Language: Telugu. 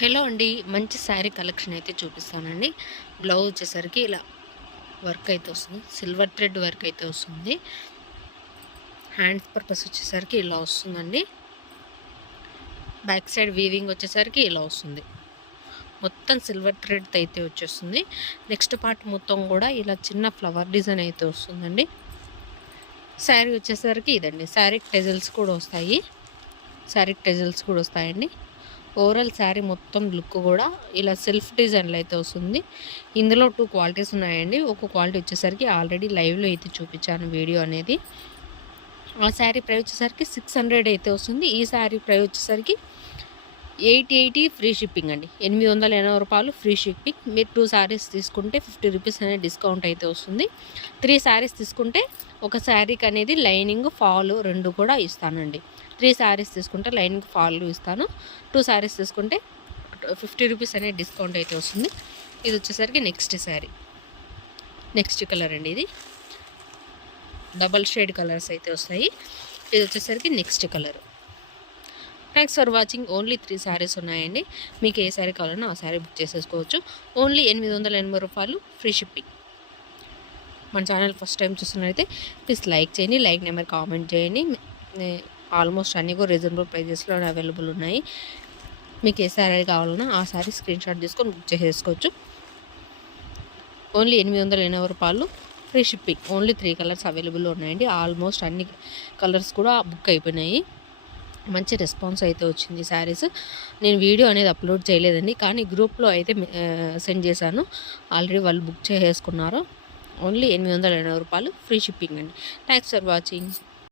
హలో అండి. మంచి శారీ కలెక్షన్ అయితే చూపిస్తానండి. బ్లౌజ్ వచ్చేసరికి ఇలా వర్క్ అయితే వస్తుంది. సిల్వర్ థ్రెడ్ వర్క్ అయితే వస్తుంది. హ్యాండ్స్ పర్పస్ వచ్చేసరికి ఇలా వస్తుందండి. బ్యాక్ సైడ్ వీవింగ్ వచ్చేసరికి ఇలా వస్తుంది. మొత్తం సిల్వర్ థ్రెడ్ అయితే వచ్చేస్తుంది. నెక్స్ట్ పార్ట్ మొత్తం కూడా ఇలా చిన్న ఫ్లవర్ డిజైన్ అయితే వస్తుందండి. శారీ వచ్చేసరికి ఇదండి. శారీకి టెజల్స్ కూడా వస్తాయి. శారీకి టెజల్స్ కూడా వస్తాయండి. ఓవరాల్ శారీ మొత్తం లుక్ కూడా ఇలా సెల్ఫ్ డిజైన్లో అయితే వస్తుంది. ఇందులో 2 క్వాలిటీస్ ఉన్నాయండి. ఒక క్వాలిటీ వచ్చేసరికి ఆల్రెడీ లైవ్లో అయితే చూపించాను వీడియో అనేది. ఆ శారీ ప్రైస్ వచ్చేసరికి 600 అయితే వస్తుంది. ఈ శారీ ప్రైస్ వచ్చేసరికి 880 ఫ్రీ షిప్పింగ్ అండి. 880 రూపాయలు ఫ్రీ షిప్పింగ్. మీరు 2 శారీస్ తీసుకుంటే 50 రూపీస్ అనేది డిస్కౌంట్ అయితే వస్తుంది. 3 శారీస్ తీసుకుంటే ఒక శారీకి అనేది లైనింగ్ ఫాల్ 2 కూడా ఇస్తానండి. 3 శారీస్ తీసుకుంటే లైనింగ్ ఫాల్ ఇస్తాను. 2 శారీస్ తీసుకుంటే 50 రూపీస్ అనేది డిస్కౌంట్ అయితే వస్తుంది. ఇది వచ్చేసరికి నెక్స్ట్ శారీ, నెక్స్ట్ కలర్ అండి. ఇది డబల్ షేడ్ కలర్స్ అయితే వస్తాయి. ఇది వచ్చేసరికి next colour. Thanks for watching. Only 3 saris ఉన్నాయండి. మీకు ఏ శారీ కావాలన్నా ఆ శారీ బుక్ చేసేసుకోవచ్చు. ఓన్లీ 880 రూపాయలు ఫ్రీ షిప్పింగ్. మన ఛానల్ ఫస్ట్ టైం చూస్తున్నట్లయితే ప్లీజ్ లైక్ చేయండి, లైక్ నెంబర్ కామెంట్ చేయండి. ఆల్మోస్ట్ అన్నీ కూడా రీజనబుల్ ప్రైజెస్లో అవైలబుల్ ఉన్నాయి. మీకు ఏ శారీ కావాలన్నా ఆ శారీ స్క్రీన్ షాట్ తీసుకొని బుక్ చేసేసుకోవచ్చు. ఓన్లీ 880 రూపాయలు free shipping. Only 3 colours available ఉన్నాయండి. ఆల్మోస్ట్ అన్ని కలర్స్ కూడా బుక్ అయిపోయినాయి. మంచి రెస్పాన్స్ అయితే వచ్చింది శారీస్. నేను వీడియో అనేది అప్లోడ్ చేయలేదండి, కానీ గ్రూప్లో అయితే సెండ్ చేశాను. ఆల్రెడీ వాళ్ళు బుక్ చేసేసుకున్నారు. ఓన్లీ 880 రూపాయలు ఫ్రీ షిప్పింగ్ అండి. Thanks for watching.